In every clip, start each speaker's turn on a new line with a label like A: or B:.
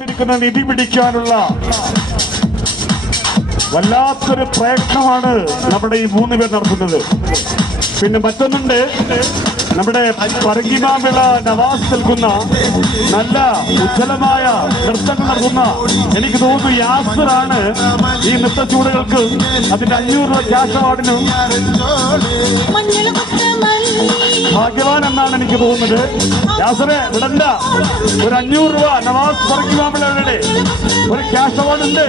A: ഇരിക്കുന്ന നിധി പിടിക്കാനുള്ള വല്ലാത്തൊരു പ്രയത്നമാണ് നമ്മുടെ ഈ മൂന്ന് പേർ നടത്തുന്നത്. പിന്നെ മറ്റൊന്നുണ്ട് നമ്മുടെ പറങ്കിമാവിള നവാസ് നൽകുന്ന നല്ല ഉജ്ജ്വലമായ നൃത്തങ്ങൾ നൽകുന്ന എനിക്ക് തോന്നുന്നു യാസറാണ് ഈ നൃത്ത ചൂടുകൾക്ക് അതിന്റെ അഞ്ഞൂറ് രൂപ ക്യാഷ് അവാർഡിനും ഭാഗ്യവാൻ എന്നാണ് എനിക്ക് തോന്നുന്നത്. യാസറെ വിടണ്ട. ഒരു അഞ്ഞൂറ് രൂപ നവാസ് പറങ്കിമാവിളയുടെ ഒരു ക്യാഷ് അവാർഡ് ഉണ്ട്.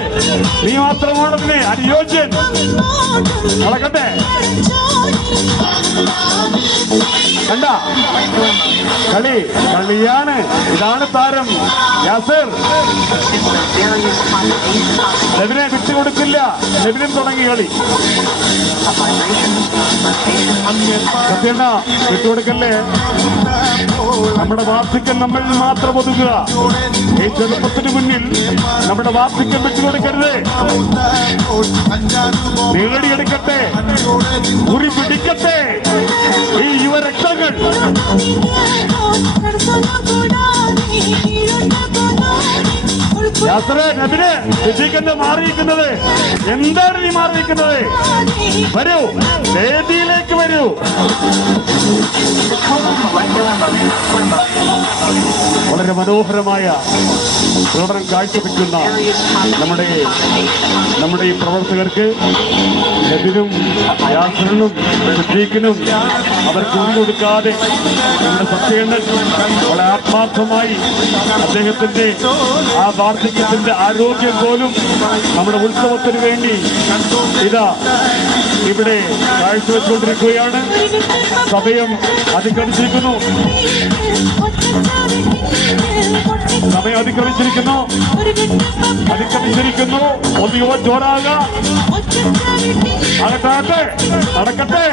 A: നീ മാത്രമാണ് അതിന് അനുയോജ്യൻ. നടക്കട്ടെ കണ്ട. കളി കളിയാണ്. ഇതാണ് താരം. യാസർ. ലെബിനെ വിട്ടുകൊടുക്കില്ല ലബിനും തുടങ്ങി കളി. വിട്ടുകൊടുക്കല്ലേ? നമ്മുടെ വാർദ്ധക്യം നമ്മൾ മാത്രം ഒതുക്കുക ഈ ചെറുപ്പത്തിന് മുന്നിൽ നമ്മുടെ വാർദ്ധക്യം വിട്ടുകൊടുക്കരുത്. നേടിയെടുക്കട്ടെ. ഉറി പിടിക്കട്ടെ. ഈ യുവരക്തങ്ങൾ. ഫിസിക്കന്റെ മാറിയിരിക്കുന്നത്. എന്താണ് നീ മാറിയിരിക്കുന്നത്? വരൂ വേദിയിലേക്ക് വരൂ. വളരെ മനോഹരമായ പ്രകടനം കാഴ്ചവെക്കുന്ന നമ്മുടെ നമ്മുടെ ഈ പ്രവർത്തകർക്ക് നബിനും യാസറിനും സിദ്ദീഖിനും അവർക്ക് കൊടുക്കാതെ നമ്മുടെ സത്യണ്ണൻ വളരെ ആത്മാർത്ഥമായി അദ്ദേഹത്തിന്റെ ആ വാർദ്ധക്യത്തിന്റെ ആരോഗ്യം പോലും നമ്മുടെ ഉത്സവത്തിന് വേണ്ടി ഇതാ ഇവിടെ കാഴ്ചവെച്ചുകൊണ്ടിരിക്കുകയാണ്. സമയം അതിക്രമിച്ചിരിക്കുന്നു സമയം അതിക്രമിച്ചിരിക്കുന്നു. അതിക്രമിച്ചിരിക്കുന്നു. ഒന്ന് യുവ ജോറാക നടക്കട്ടെ നടക്കട്ടെ